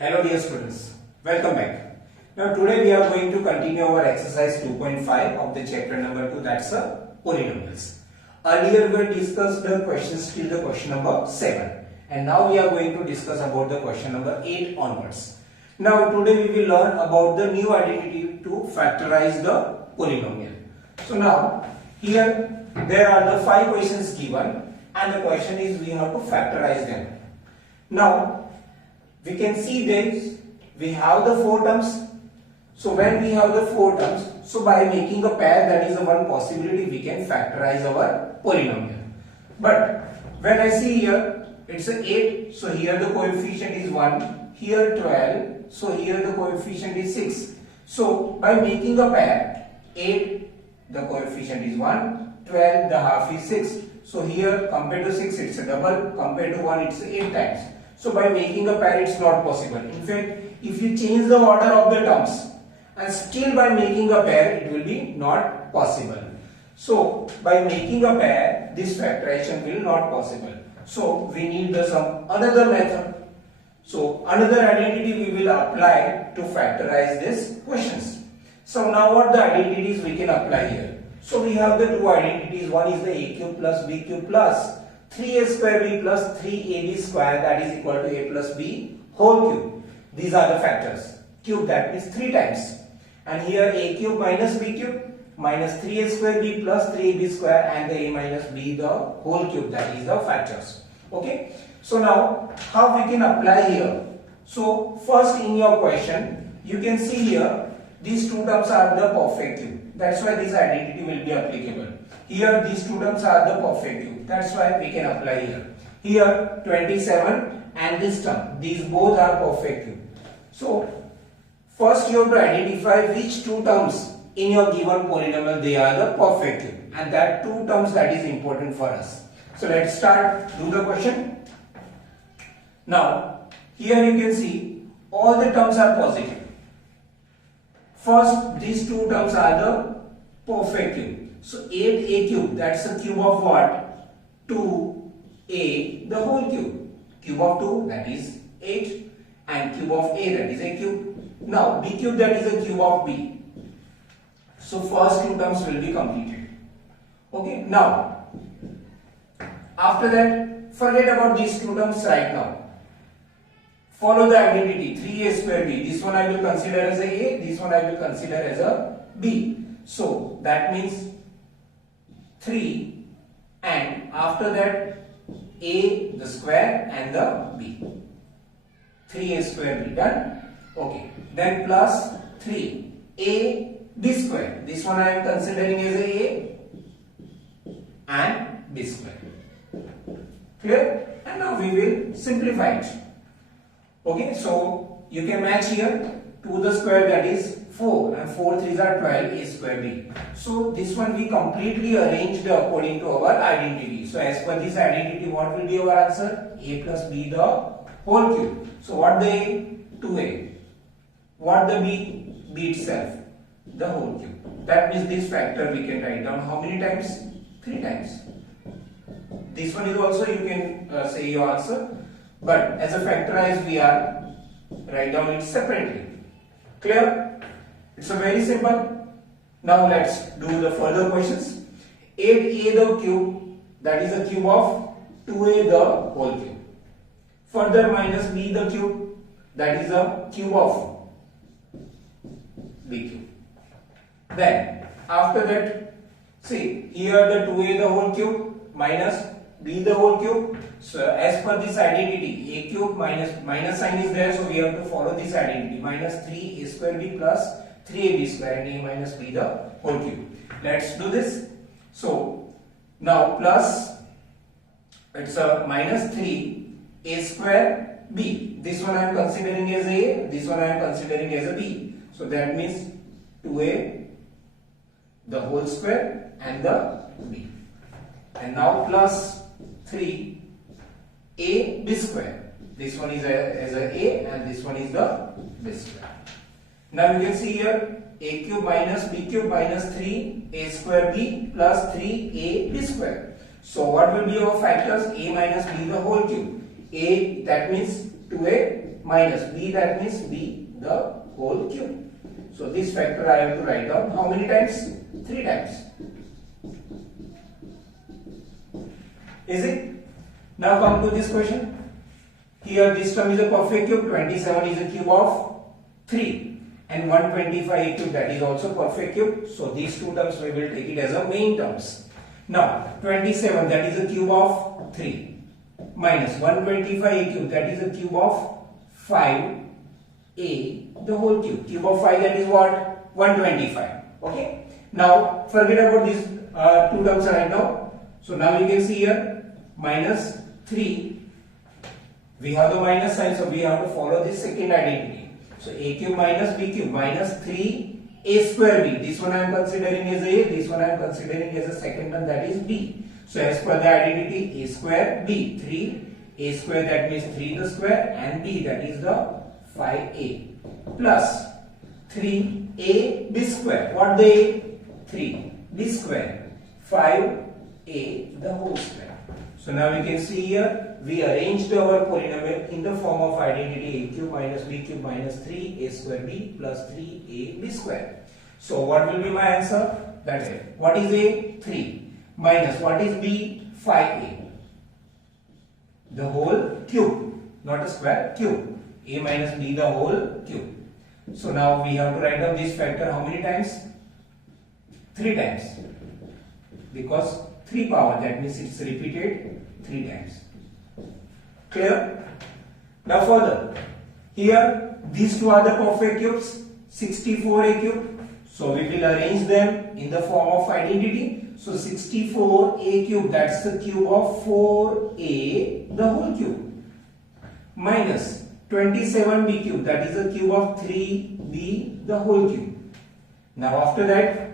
Hello dear students, welcome back. Now today we are going to continue our exercise 2.5 of the chapter number 2, that's polynomials. Earlier we discussed the questions till the question number 7 and now we are going to discuss about the question number 8 onwards. Now today we will learn about the new identity to factorize the polynomial. So now here there are the 5 questions given and the question is we have to factorize them. Now we can see this, we have the 4 terms. So when we have the 4 terms, so by making a pair, that is the one possibility, we can factorize our polynomial. But when I see here, it's a 8, so here the coefficient is 1, here 12, so here the coefficient is 6. So by making a pair, 8 the coefficient is 1, 12 the half is 6. So here compared to 6 it's a double, compared to 1 it's 8 times. So by making a pair it's not possible. In fact, if you change the order of the terms and still by making a pair it will be not possible. So by making a pair this factorization will not possible. So we need some another method. So another identity we will apply to factorize these questions. So now what the identities we can apply here? So we have the two identities. One is the a cube plus b cube plus 3a square b plus 3ab square, that is equal to a plus b whole cube. These are the factors. Cube, that means 3 times. And here a cube minus b cube minus 3a square b plus 3ab square and the a minus b the whole cube, that is the factors. Okay. So now how we can apply here? So first in your question you can see here these two terms are the perfect cube. That's why this identity will be applicable. Here these two terms are the perfect cube. That's why we can apply here. Here 27 and this term, these both are perfect cube. So first you have to identify which two terms in your given polynomial they are the perfect cube, and that two terms that is important for us. So let's start do the question. Now here you can see all the terms are positive. First these two terms are the perfect cube. So 8a cube, that's a cube of what? 2a the whole cube. Cube of 2, that is 8, and cube of a, that is a cube. Now b cube, that is a cube of b. So first two terms will be completed. Okay, now after that forget about these two terms right now. Follow the identity 3a square b. This one I will consider as a, this one I will consider as a b. So that means 3 and after that a the square and the b. 3a square b, done. Okay, then plus 3 a b square. This one I am considering as a and b square. Clear? And now we will simplify it. Okay, so you can match here 2 the square, that is 4, and 4 3s are 12, a square b. So this one we completely arranged according to our identity. So as per this identity, what will be our answer? A plus b the whole cube. So what the a? 2a. What the b? B itself, the whole cube. That means this factor we can write down how many times? 3 times. This one is also you can say your answer, but as a factorize we are write down it separately. Clear? It's a very simple. Now let's do the further questions. 8a the cube, that is a cube of 2a the whole cube. Further minus b the cube, that is a cube of b cube. Then after that, see here the 2a the whole cube minus b the whole cube. So as per this identity, a cube minus sign is there, so we have to follow this identity. Minus 3a square b plus 3ab square and a minus b the whole cube. Let's do this. So now plus, it's a minus 3a square b. This one I am considering as a, this one I am considering as a b. So that means 2a the whole square and the b. And now plus 3a b square. This one is as a and this one is the b square. Now you can see here a cube minus b cube minus 3a square b plus 3a b square. So what will be our factors? A minus b the whole cube. A, that means 2a minus b, that means b the whole cube. So this factor I have to write down how many times? 3 times. Is it? Now come to this question. Here this term is a perfect cube, 27 is a cube of 3 and 125 a cube, that is also perfect cube. So these two terms we will take it as a main terms. Now 27, that is a cube of 3 minus 125 a cube, that is a cube of 5a the whole cube. Cube of 5, that is what? 125. Okay. Now forget about these two terms right now. So now you can see here minus 3. We have the minus sign, so we have to follow this second identity. So a cube minus b cube minus 3a square b. This one I am considering as a, this one I am considering as a second term, that is b. So as per the identity, a square b, 3a square, that means 3 the square, and b, that is the 5a, plus 3a b square. What the a? 3b square, 5a the whole square. So now you can see here we arranged our polynomial in the form of identity a cube minus b cube minus 3a square b plus 3a b square. So what will be my answer? That's it. What is a? 3 minus what is b? 5a the whole cube, not a square, cube. A minus b the whole cube. So now we have to write down this factor how many times? 3 times, because 3 power, that means it's repeated 3 times. Clear? Now further, here these two are the perfect cubes, 64a cube. So we will arrange them in the form of identity. So 64a cube, that's the cube of 4a the whole cube, minus 27b cube, that is the cube of 3b the whole cube. Now after that,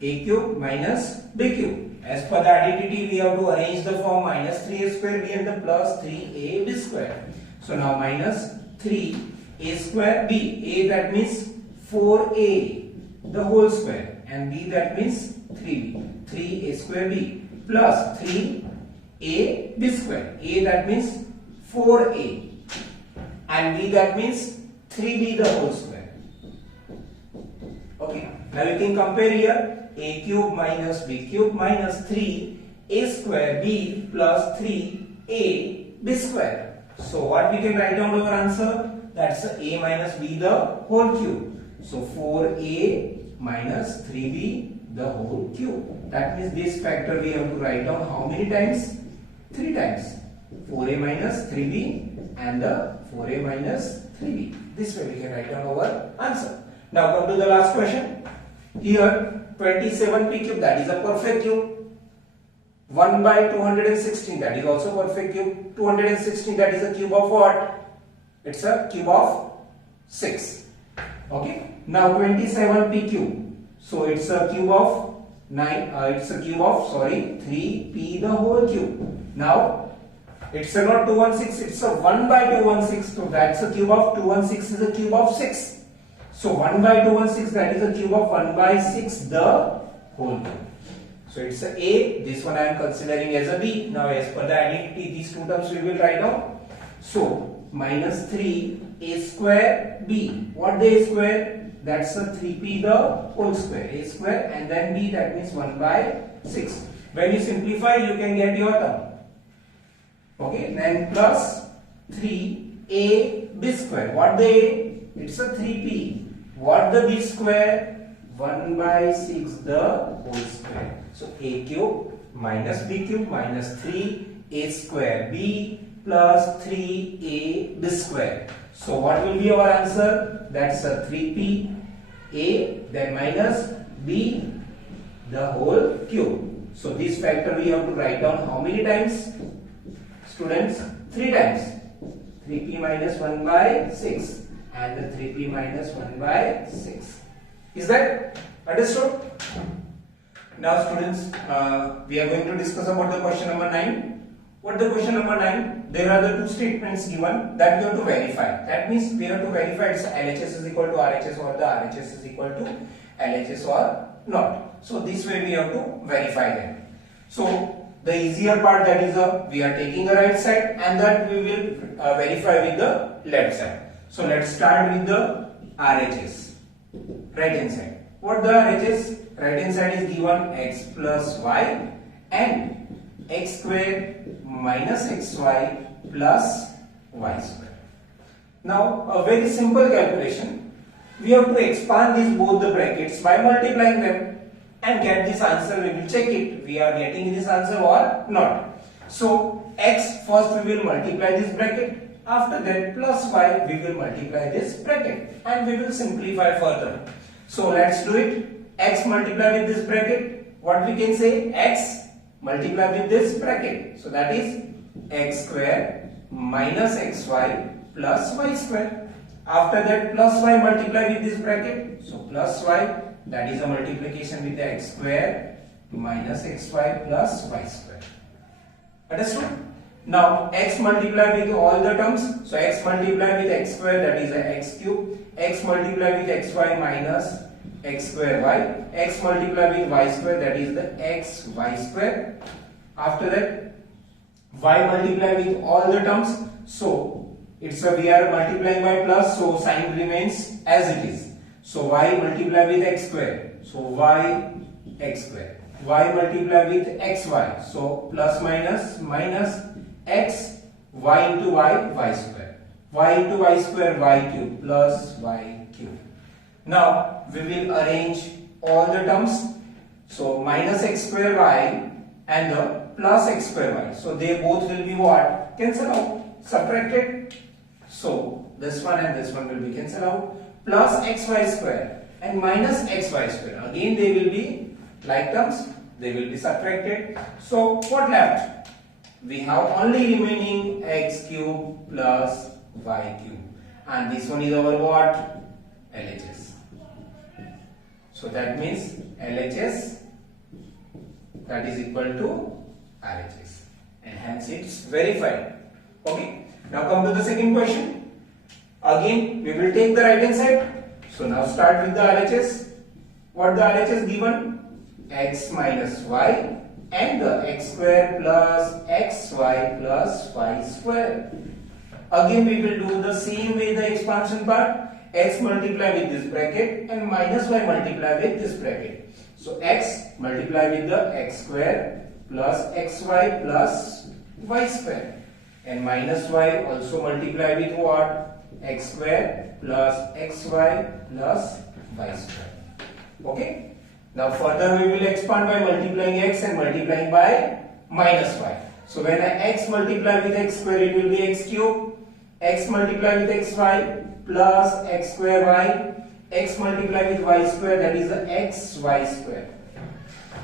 a cube minus b cube. As per the identity, we have to arrange the form minus 3a square b and the plus 3a b square. So now minus 3a square b, a that means 4a the whole square, and b that means 3b, 3a square b plus 3a b square, a that means 4a and b that means 3b the whole square. Okay, now you can compare here. A cube minus b cube minus 3a square b plus 3a b square. So what we can write down our answer? That's a minus b the whole cube. So 4a minus 3b the whole cube. That means this factor we have to write down how many times? 3 times. 4a minus 3b and the 4a minus 3b. This way we can write down our answer. Now come to the last question. Here 27p cube, that is a perfect cube. 1 by 216, that is also perfect cube. 216, that is a cube of what? It's a cube of 6. Okay. Now 27p cube. So it's a cube of 3p the whole cube. Now it's a not 216, it's a 1 by 216. So that's a cube of 216 is a cube of 6. So 1 by 216, that is a cube of 1 by 6 the whole cube. So it's a, this one I am considering as a b. Now as per the identity, these two terms we will write down. So minus 3a square b. What the a square? That's a 3p the whole square. A square and then b, that means 1 by 6. When you simplify, you can get your term. Okay, then plus 3a b square. What the a? It's a 3p. What the b square? 1 by 6 the whole square. So a cube minus b cube minus 3a square b plus 3a b square. So what will be our answer? That's a 3p a, then minus b the whole cube. So this factor we have to write down how many times? Students, 3 times. 3p minus 1 by 6 and the 3p minus 1 by 6. Is that understood? Now students, we are going to discuss about the question number 9. What the question number 9? There are the two statements given that we have to verify. That means we have to verify it's LHS is equal to RHS or the RHS is equal to LHS or not. So this way we have to verify them. So the easier part, that is we are taking the right side and that we will verify with the left side. So let's start with the RHS, right hand side. What the RHS? Right hand side is given x plus y and x square minus xy plus y square. Now a very simple calculation. We have to expand these both the brackets by multiplying them and get this answer. We will check it. We are getting this answer or not. So x, first we will multiply this bracket. After that plus y we will multiply this bracket and we will simplify further. So let's do it. X multiply with this bracket. What we can say? X multiply with this bracket. So that is x square minus xy plus y square. After that plus y multiply with this bracket. So plus y, that is a multiplication with the x square minus xy plus y square. Understood? Now x multiply with all the terms. So x multiply with x square, that is a x cube. X multiply with xy minus x square y. X multiply with y square, that is the x y square. After that y multiply with all the terms. So we are multiplying by plus, so sign remains as it is. So y multiply with x square, so y x square. Y multiply with xy, so plus minus minus x y into y square. Y into y square y cube plus y cube. Now we will arrange all the terms. So minus x square y and the plus x square y. So they both will be what? Cancel out, subtracted. So this one and this one will be cancelled out. Plus xy square and minus xy square. Again they will be like terms. They will be subtracted. So what left? We have only remaining x cube plus y cube. And this one is our what? LHS. So that means LHS, that is equal to RHS. And hence it's verified. Okay. Now come to the second question. Again we will take the right hand side. So now start with the RHS. What the RHS given? X minus y and the x square plus xy plus y square. Again we will do the same way the expansion part. X multiply with this bracket and minus y multiply with this bracket. So x multiply with the x square plus xy plus y square. And minus y also multiply with what? X square plus xy plus y square. Okay. Now further we will expand by multiplying x and multiplying by minus y. So when I x multiply with x square, it will be x cube. X multiply with xy plus x square y. X multiply with y square, that is the xy square.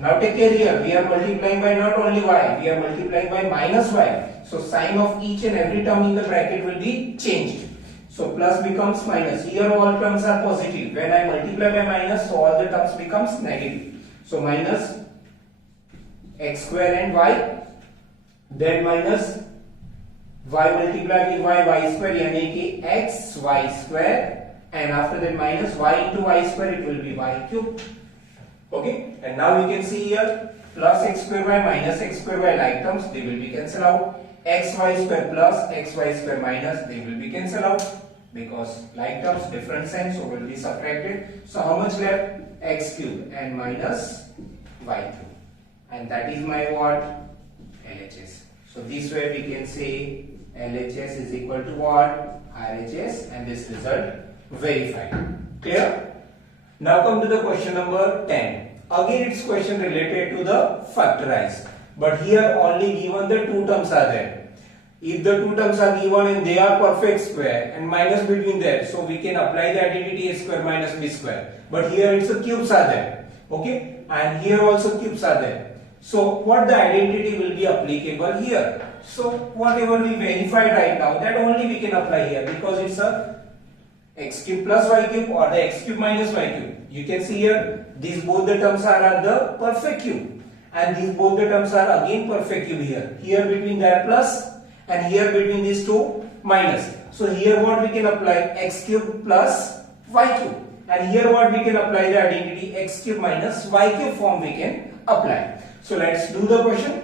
Now take care here, we are multiplying by not only y, we are multiplying by minus y. So sign of each and every term in the bracket will be changed. So plus becomes minus. Here all terms are positive. When I multiply by minus, so all the terms becomes negative. So minus x square and y, then minus y multiply with y square, यानी कि x y square, and after that minus y into y square, it will be y cube. Okay, and now we can see here plus x square y minus x square y like terms, they will be cancelled out. Xy square plus xy square minus, they will be cancelled out because like terms different sign, so will be subtracted. So how much left? X cube and minus y cube, and that is my what? LHS. So this way we can say LHS is equal to what? RHS, and this result verified. Clear? Now come to the question number 10. Again it's question related to the factorize, but here only given the two terms are there. If the two terms are given and they are perfect square and minus between there, so we can apply the identity a square minus b square. But here it's a cubes are there. Okay, and here also cubes are there. So what the identity will be applicable here? So whatever we verified right now, that only we can apply here because it's a x cube plus y cube or the x cube minus y cube. You can see here these both the terms are the perfect cube, and these both the terms are again perfect cube here. Here between that plus and here between these two minus. So here what we can apply? X cube plus y cube, and here what we can apply the identity x cube minus y cube form we can apply. So let's do the question.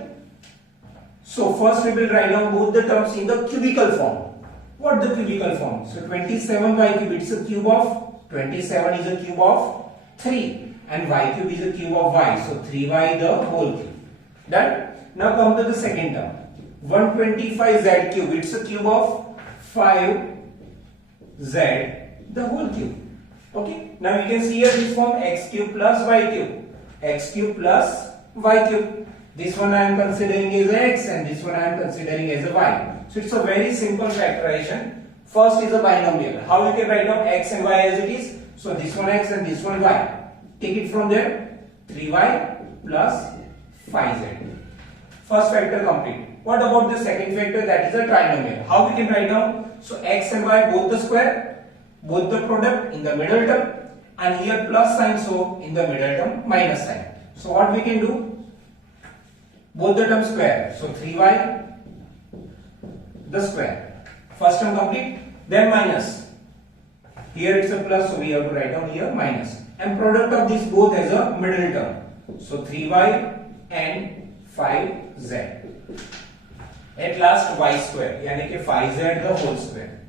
So first we will write down both the terms in the cubical form. What the cubical form? So 27y cube, it's a cube of 27 is a cube of 3 and y cube is a cube of y. So 3y the whole cube. Done. Now come to the second term. 125z cube, it's a cube of 5z the whole cube. Okay. Now you can see here this form x cube plus y cube. X cube plus y cube. This one I am considering as x and this one I am considering as a y. So it's a very simple factorization. First is a binomial. How you can write down x and y as it is? So this one x and this one y. Take it from there. 3y plus 5z. First factor complete. What about the second factor? That is a trinomial. How we can write down? So x and y both the square, both the product in the middle term, and here plus sign, so in the middle term minus sign. So what we can do? Both the terms square. So 3y the square. First term complete. Then minus. Here it's a plus, so we have to write down here minus. And product of these both as a middle term. So 3y and 5z. At last y square, यानी कि 5z the whole square.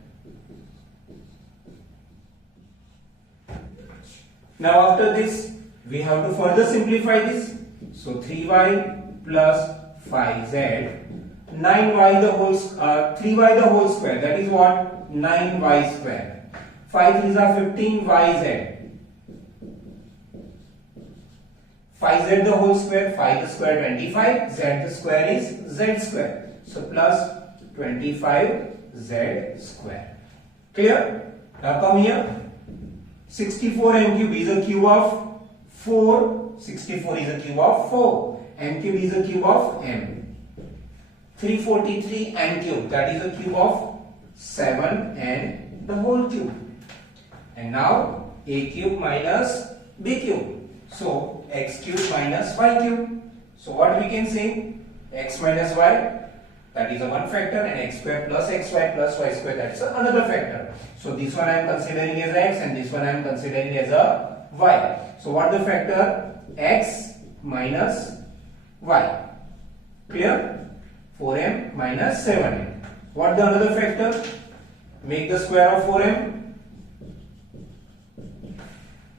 Now after this, we have to further simplify this. So 3y plus 5z, 9y the whole 3y the whole square. That is what? 9y square. 5 3s are 15yz. 5z the whole square, 5 the square 25, z the square is z square. So plus 25z square. Clear? Now come here. 64 m cube is a cube of 4. 64 is a cube of 4. M cube is a cube of m. 343 n cube, that is a cube of 7 and the whole cube. And now a cube minus b cube. So x cube minus y cube. So what we can say? X minus y, that is a one factor, and x square plus xy plus y square, that is another factor. So this one I am considering as x and this one I am considering as a y. So what the factor? X minus y. Clear? 4m minus 7m. What the another factor? Make the square of 4m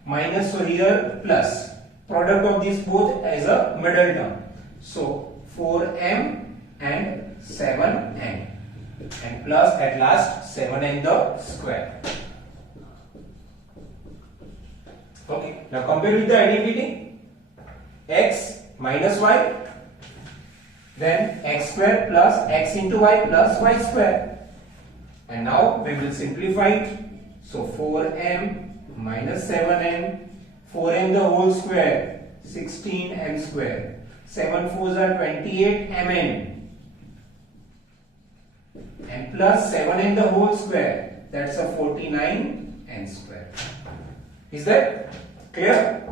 minus, so here plus. Product of these both as a middle term. So 4m and 7n. And plus at last 7n the square. Okay. Now compare with the identity. X minus y. Then x square plus x into y plus y square. And now we will simplify it. So 4m minus 7n, 4m the whole square, 16m square. 7 4s are 28 mn. And plus 7n the whole square, that's a 49 n square. Is that clear?